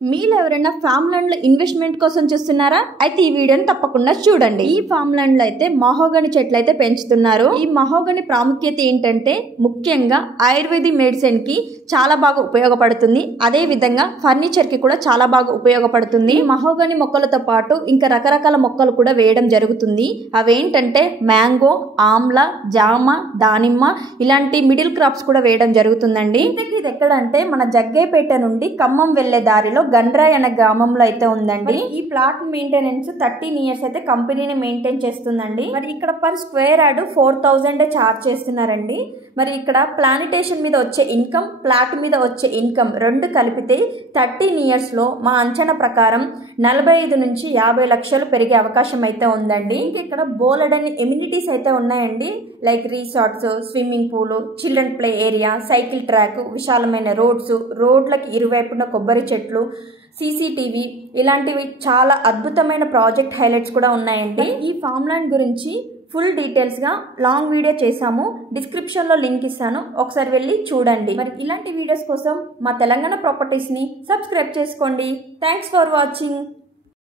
మీరు ఎవరైనా farm land లో ఇన్వెస్ట్మెంట్ కోసం చూస్తున్నారా? అయితే ఈ వీడియోని తప్పకుండా చూడండి. ఈ ఫామ్ ల్యాండ్ లో అయితే మహోగని చెట్లు అయితే పెంచుతున్నారు. ఈ మహోగని ప్రాముఖ్యత ఏంటంటే ముఖ్యంగా ఆయుర్వేదిక్ మెడిసిన్ కి చాలా బాగా ఉపయోగపడుతుంది. అదే విధంగా ఫర్నిచర్ కి కూడా చాలా బాగా ఉపయోగపడుతుంది. మహోగని మొక్కలతో పాటు ఇంకా రకరకాల మొక్కలు కూడా వేయడం జరుగుతుంది. అవేంటంటే మ్యాంగో, ఆమ్ల, జామ, దానిమ్మ ఇలాంటి మిడిల్ క్రాప్స్ కూడా వేయడం జరుగుతుందండి. ఇది ఎక్కడంటే మన జగ్గైపేట నుండి ఖమ్మం వెళ్లే దారిలో గండ్రాయ్ అనే గ్రామంలో అయితే ఉందండి. ఈ ప్లాట్ మెయింటెనెన్స్ 13 ఇయర్స్ అయితే కంపెనీని మెయింటైన్ చేస్తుందండి. మరి ఇక్కడ పర్ స్క్వేర్ యార్డ్ 4000 చార్జ్ చేస్తున్నారండి. మరి ఇక్కడ ప్లానిటేషన్ మీద వచ్చే ఇన్కమ్, ప్లాట్ మీద వచ్చే ఇన్కమ్ రెండు కలిపితే 13 ఇయర్స్ లో మా అంచనా ప్రకారం 45 నుంచి 50 లక్షలు పెరిగే అవకాశం అయితే ఉందండి. ఇక్కడ బోలెడని ఎమ్యూనిటీస్ అయితే ఉన్నాయండి. Like resorts, swimming pool, children play area, cycle track, విశాలమైన రోడ్స్, రోడ్లకి ఇరువైపున కొబ్బరి చెట్లు, సీసీటీవీ ఇలాంటివి చాలా అద్భుతమైన ప్రాజెక్ట్ హైలైట్స్ కూడా ఉన్నాయండి. ఈ ఫామ్ ల్యాండ్ గురించి ఫుల్ డీటెయిల్స్గా లాంగ్ వీడియో చేశాము. డిస్క్రిప్షన్లో లింక్ ఇస్తాను, ఒకసారి వెళ్ళి చూడండి. మరి ఇలాంటి వీడియోస్ కోసం మా తెలంగాణ ప్రాపర్టీస్ని సబ్స్క్రైబ్ చేసుకోండి. Thanks for watching.